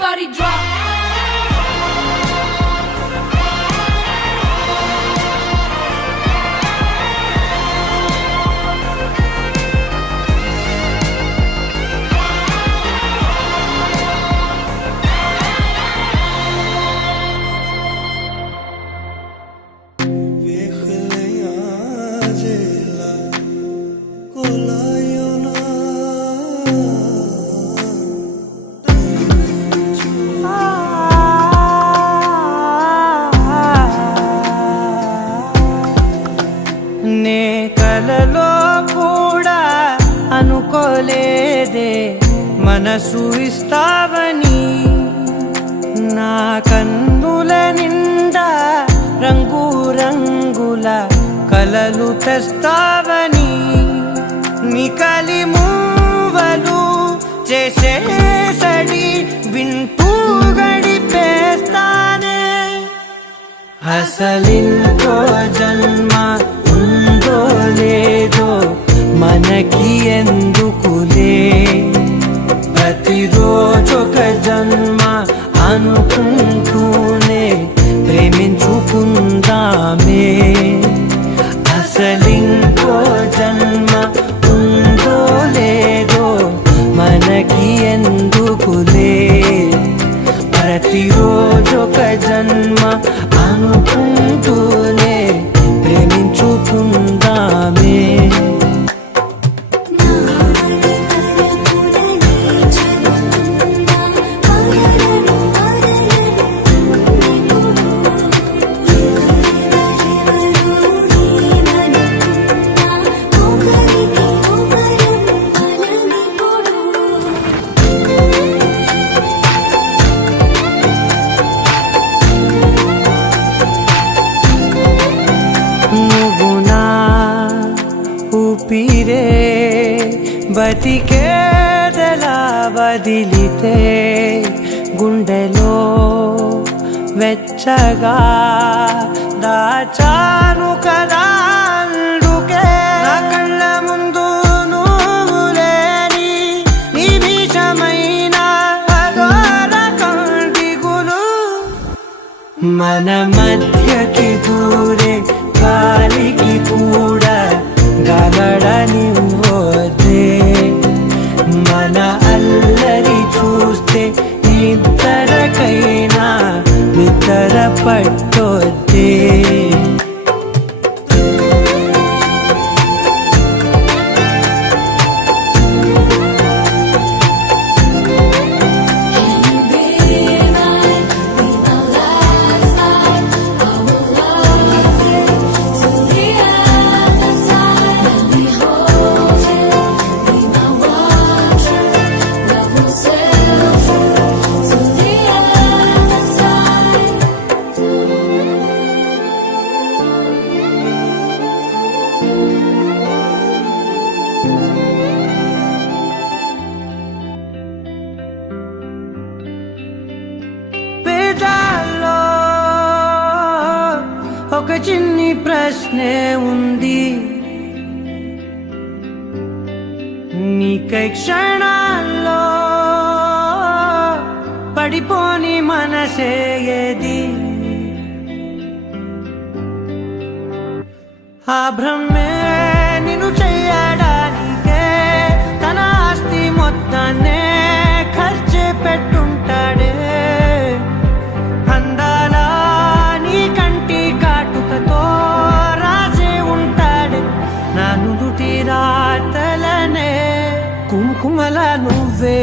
body drop. నే కలలో కూడా అనుకోలేదే మనసు ఇస్తావని, నా కన్నుల నిండా రంగు రంగుల కలలు తెస్తావని, నికలి మూవలు చేసేసడి వింటూ గడిపేస్తానే. అసలింకో జన్మ ఉందో లేదో మనకి ఎందుకులే, ప్రతిరోజొక జన్మ అనుకుంటూనే ప్రేమించుకుందామే. అసలింకో జన్మ ఉందో లేదో మనకి ఎందుకులే, ప్రతిరోజొక జన్మ అనుకుంటూనే ప్రేమించుకుందామే. ఊపిరే బతికేదలా వదిలితే, గుండెలో వెచ్చగా దాచాను కదా అందుకే. నా కళ్ళ ముందు నువ్వు లేని నిమిషమైన అఘోర కంటిగులు, మన మధ్యకి దూరే గాలికి కూడా గలడనివ్వదే, మన అల్లరి చూస్తే నిద్రకైనా నిద్ర పట్టొద్దే. ఒక చిన్ని ప్రశ్నే ఉంది, నీకై క్షణాల్లో పడిపోని మనసే ఏది, ఆ భ్రమే నిన్ను చెయ్యడానికే తన ఆస్తి మొత్తాన్నే ఖర్చు పెట్టుంటాడే. అందాల నీ కంటి కాటుకతో రాజే ఉంటాడే, నా నుదుటి రాతలనే కుంకుమల నువ్వే